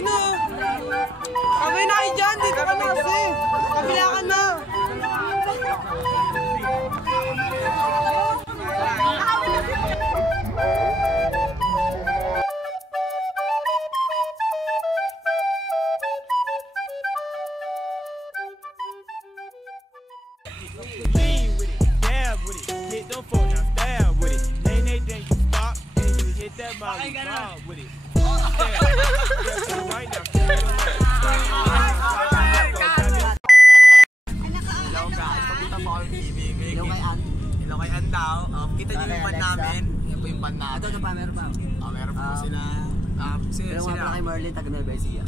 Ayun o. Sabay na kayo dyan. Dito ka na kasi. Kabila ka na. Lean with it, dab with it, hit them folk now stab with it. Then you stop, and you hit that mouth with it. Right now. Hello guys, papunta po kami ibibig. Hello kay Ann daw. Kita niyo yung pan namin. Yan po yung pan natin. Ito pa, meron pa. Meron po sila. Meron nga pala kay Marlene, taga Nueva Ecija.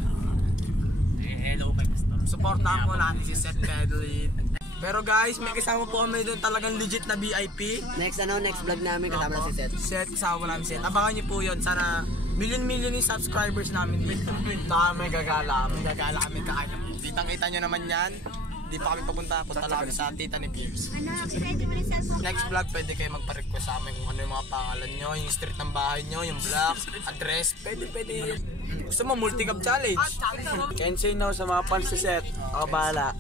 Hello kay Pastor. Supportahan po natin si Seth Pedley. Pero guys, may kasama po kami doon talagang legit na VIP. Next vlog namin kasama na si Seth. Seth, kasama namin Seth. Abangan niyo po yun. Sana million yung subscribers namin dito. May gagala kami kakain. Kitang-kita nyo naman yan. Di pa kami punta lang kami sa tita ni Pierce. Next vlog, pwede kayo magpa-request sa amin kung ano yung mga pangalan nyo, yung street ng bahay nyo, yung block, address. Pwede. Gusto mo, multi-cab challenge? Can't say no sa mga fans si Seth. Ako bahala.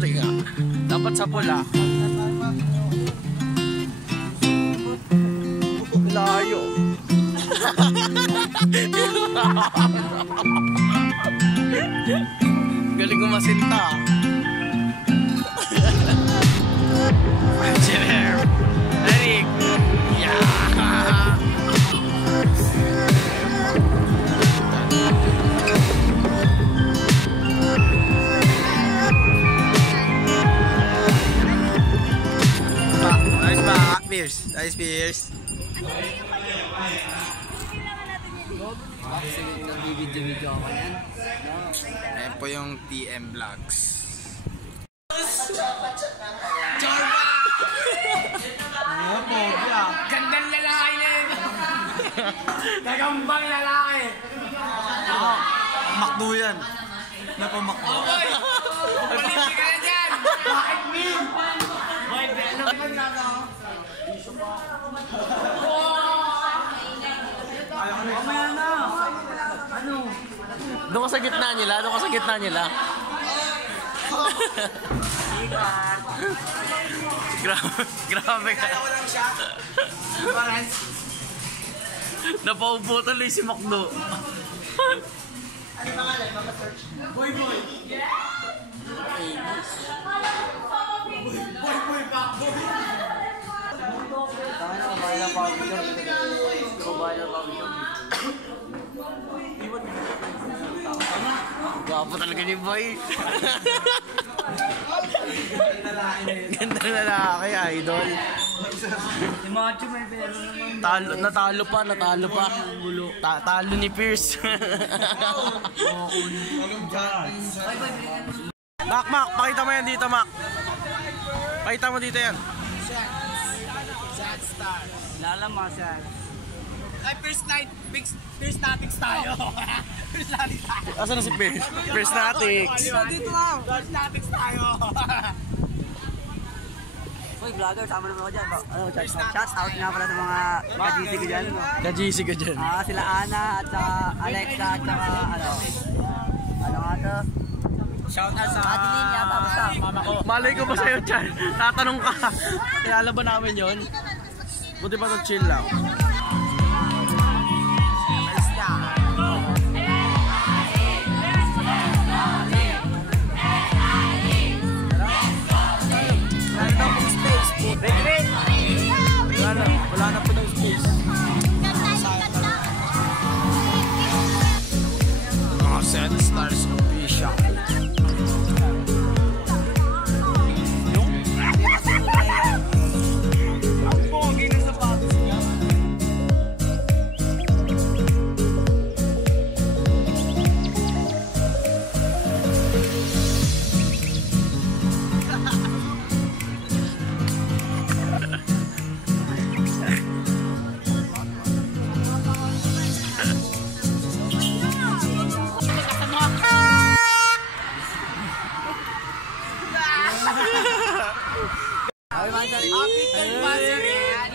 Tinga. Dapat sa pula. Layo. Galing umasinta. Engineer. Eric. Yeah. Nice Pierce. Video ako yan. Ayan po yung TM Vlogs. Gandang lalaki na yun. Gagambang lalaki. Makdo yan. Napamakdo. Paliti ka na dyan. Bakit min? Boy, ano naman gagawa? Mamaya na. Ano? Doon ka sa gitna nila. Grabe ka. Napaupo tuloy si Makdo. Ano pangalan? Maka-search. Boy. Boy, Pakboy. Gwapo talaga ni Boy. Ganda lalaki, idol. Natalo pa. Talo ni Pierce. Mac, pakita mo yan dito, Mac. Pakita mo dito yan. Sad Star. Lalamas yan. Ay, first Natics tayo. First Natics tayo. Asan na si Pierce? First Natics. Dito lang. First Natics tayo. Uy, vlogger, sama naman ako dyan. Shout out nga pala sa mga ka-GC ko dyan. Ka-GC ko dyan. Sila Ana at saka Alexa at saka ano nga to? Shout out sa Adeline yata basta. Malay ko ba sa'yo, Chan? Tatanong ka. Kilala ba namin yun? Buti pa ito chill lang. Pals Official.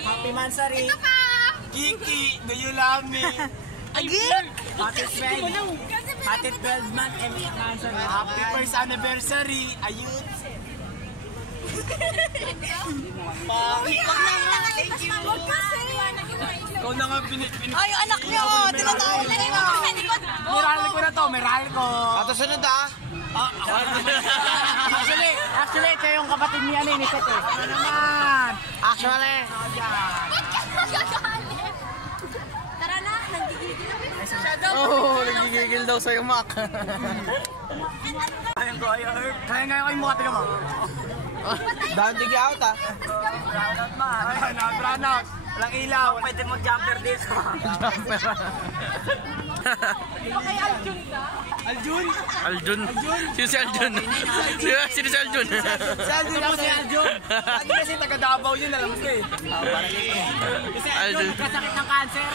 Happy Mansari. Kiki, Gayulami. Again? Happy 12 month and Mansari. Happy first anniversary. Ayun. Ikaw na nga pinipin. Ay, anak niyo! Tinatawag na niyo! Meral ko na to, meral ko. Ato sunod ah. Actually, ito yung kapatid niya ni Seth eh. Ano naman? Actually. Tara na, nagigigil na. Oo, nagigigil daw sa'yo, Mac. Kaya ngayon kayo mukha taga mo. Down to out ah. Brown out. Walang ilaw. Pwede mag-jumper dito. Aljun? Aljun? Sino si Aljun? Sino si Aljun? Si Aljun po si Aljun. Lagi kasi taga Davao yun, alam mo eh. Kasi Aljun. nagkasakit ng cancer.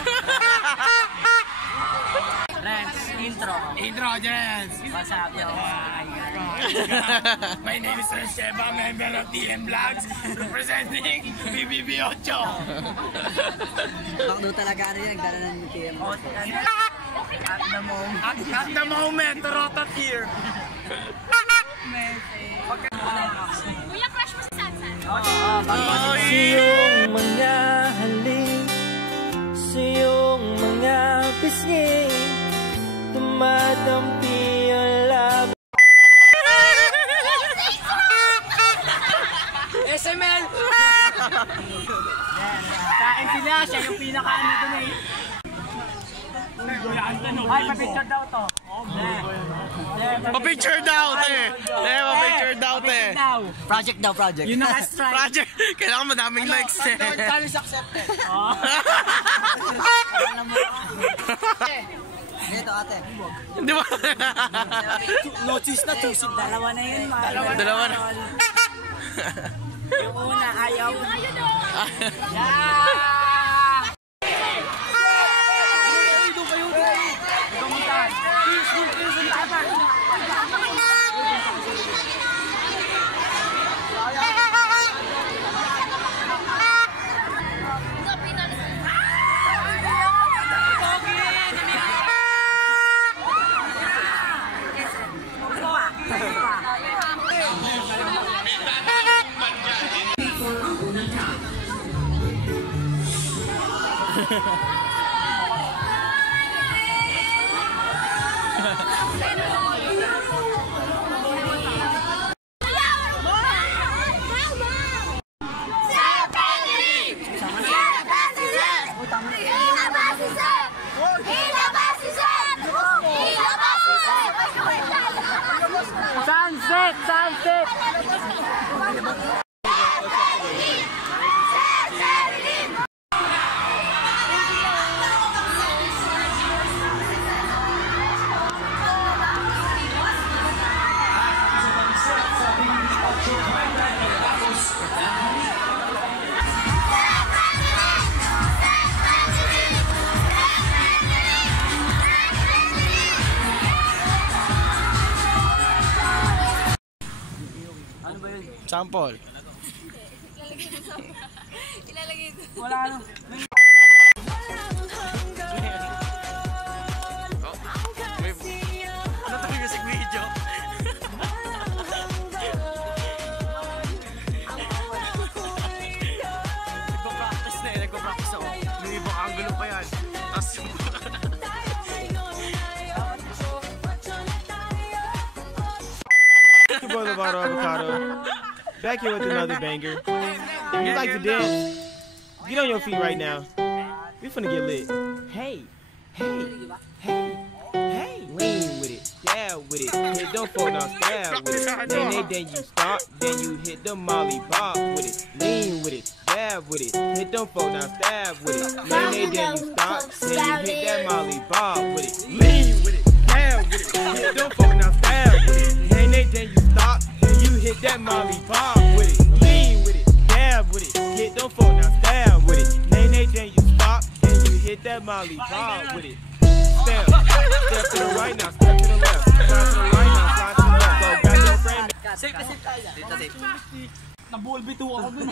Friends, intro. Intro, Jens. What's up, yo? My name is Sir Sheba, member of TM Vlogs, representing BBB8. Bakdo talaga ano yan, nagdala ng TM. At the moment, Rotot here. Kuya, crush mo si Sansan. Iyong mga halik, sa iyong mga pisngi, tumatampi ang labi. SML! Kain sila, siya yung pinaka-ano dun eh. Ay, pa-picture daw to. Pa-picture daw, te. Pa-picture daw, te. Project daw, project. Yun naka-strike. Project. Kailangan madaming likes, te. Challenge accepted. Dito ate. Di ba? Notice na choosing. Dalawa na yun, man. Dalawa na. Yung una, ayaw. Ayun o. Sunset! Sunset! Sample. Ilalagay ko. Wala ano. Ano to music video? Nagpa-practice na eh. Nagpa-practice ako. May ibang angulo pa yan. Tapos Your brother Vado Avocado. Back here with another banger. If you like to dance, get on your feet right now. We finna get lit. Hey, hey, hey, hey. Lean with it. Yeah, them folk, now stab with it. Then you stop, then you hit the molly bob with it. Lean with it, dab with it. Hit them folk, now stab with it. Then you stop, then you hit that molly bob with it. Lean with it, dab with it. Hit them folk, now stab with it. Then you stop, then you hit that molly bob with it. Lean with it, dab with it. Hit them folk, now stab with it. Then you stop, then you hit that molly bob with it. Step to the right now, step to the left. Slide to the right now, slide to the left. Go grab your friend. Safe na safe tayo. Safe. Nabulbito ako dun.